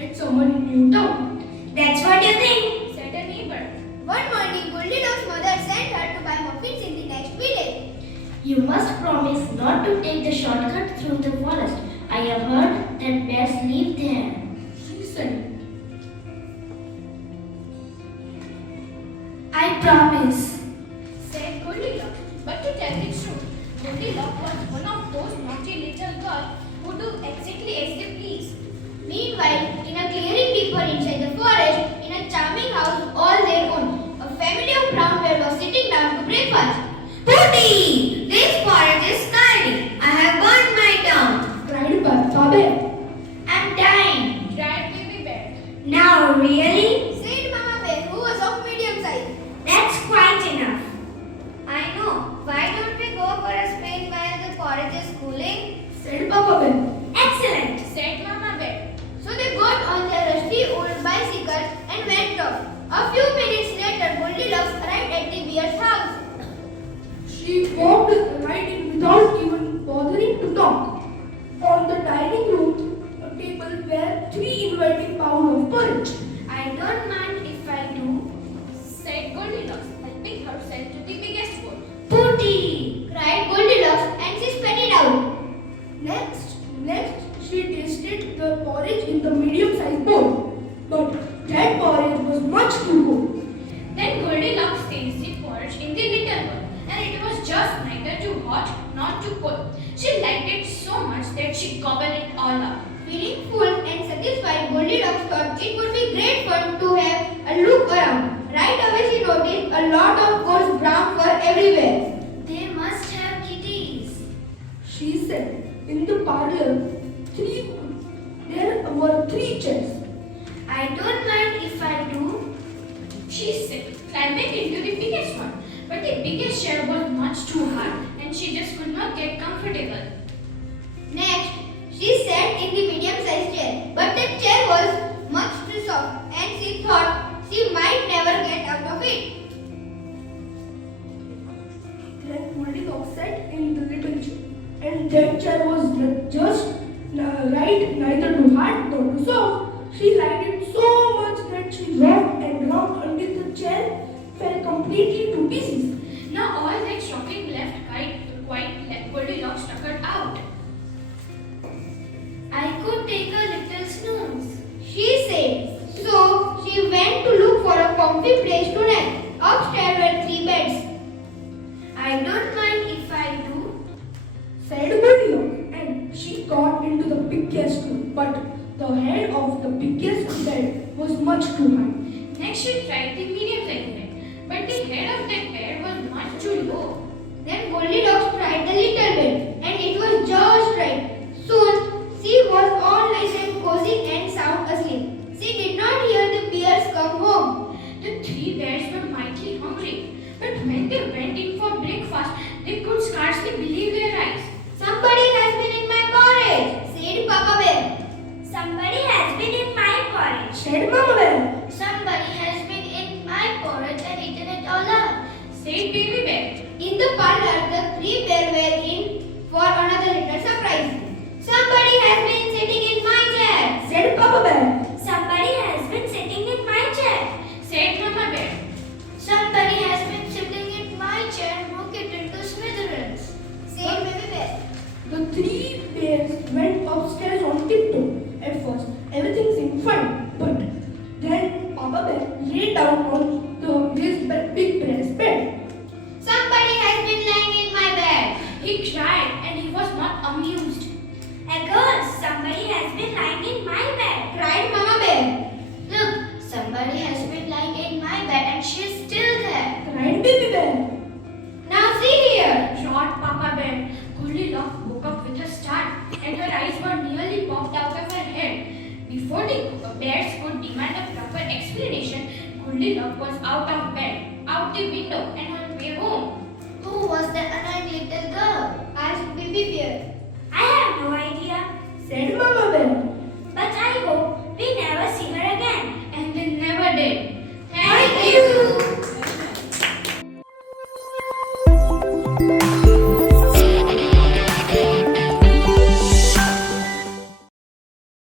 said someone in New Town. That's what you think, said a neighbor. One morning, Goldilocks' mother sent her to buy muffins in the next village. You must promise not to take the shortcut through the forest. I have heard that bears live there. She said, I promise. Said Goldilocks. But to tell the truth, Goldilocks was one of those naughty little girls who do exactly as they please. Meanwhile, in a clearing deeper inside the forest, in a charming house all their own, a family of brown bears was sitting down to breakfast. Pooty! This forest is scary. I have burned my tongue. cried Papa Bear. I'm dying. Cried baby bear. Now, really? Said Mama Bear, who was of medium size. That's quite enough. I know. Why don't we go for a spin while the forest is cooling? Said Papa Bear. Excellent. Said Mama bear. So they got on their rusty old bicycle and went off. A few minutes later, Goldilocks arrived at the bear's house. She walked right in without even bothering to talk. On the dining room table were 3 inviting bowls of porridge. I don't mind if I do. Said Goldilocks, helping herself to the biggest bowl. Pooty! Cried Goldilocks and she spat it out. Next, she tasted the porridge in the medium-sized bowl. But that porridge was much too cold. Then Goldilocks tasted the porridge in the little bowl, and it was just neither too hot nor too cold. She liked it so much that she gobbled it all up. Feeling full and satisfied, Goldilocks thought it would be great fun to have a look around. Right away she noticed a lot of coarse brown fur everywhere. They must have kitties. She said, in the parlor, there were 3 chairs. I don't mind if I do. She said, climbing into the biggest one. But the biggest chair was much too hard, and she just could not get comfortable. Next, she sat in the medium-sized chair, but the chair was much too soft and she thought she might never get out of it. Then Goldilocks sat in the little chair. And that chair was just right, neither too hard nor too soft. She liked it so much that she rocked and rocked until the chair fell completely to pieces. Now all that shocking left quite let Goldilocks tuckered out. I could take a little snooze. She said. So she went to look for a comfy place to nap. Upstairs were 3 beds. I don't mind if I do. Said Goldilocks, and she got into the biggest one. But the head of the biggest bed was much too high. Next she tried the medium-sized bed, but the head of that bed was much too low. Then Goldilocks tried the little bed and it was just right. Soon she was all nice and cozy and sound asleep. She did not hear the bears come home. The 3 bears were mighty hungry, but when they went in for breakfast, they could scarcely believe their eyes. Somebody has been in my porridge, said Papa Bear. Somebody has been in my porridge. Said Mama Bear. Somebody has been in my porridge and eaten it all up. Said baby bear. In the parlor, the 3 bears were in for another little surprise. Somebody has been sitting in my chair, Said Papa Bear. Somebody has been sitting in my chair. Said Mama bear. Somebody has been sitting in my chair and broke it into smithereens. said Baby Bear. The 3 bears went upstairs on tiptoe. At first, everything seemed fine. But then Papa Bear lay down on his big bear's bed. Somebody has been lying in my bed. He cried, and he was not amused. Echoes, somebody has been lying in my bed. Cried Mama Bear. Look, somebody has been lying in my bed and she's still there. Cried Baby Bear. Now see here. Roared Papa bear. Goldilocks woke up with a start, and her eyes were nearly popped out of her head. Before the bears could demand a proper explanation, Goldilocks was out of bed, out the window, and on her way home. Who was that annoying little girl? Asked Baby Bear. I have no idea. Said Mama Bear. But I hope we never see her again. And they never did.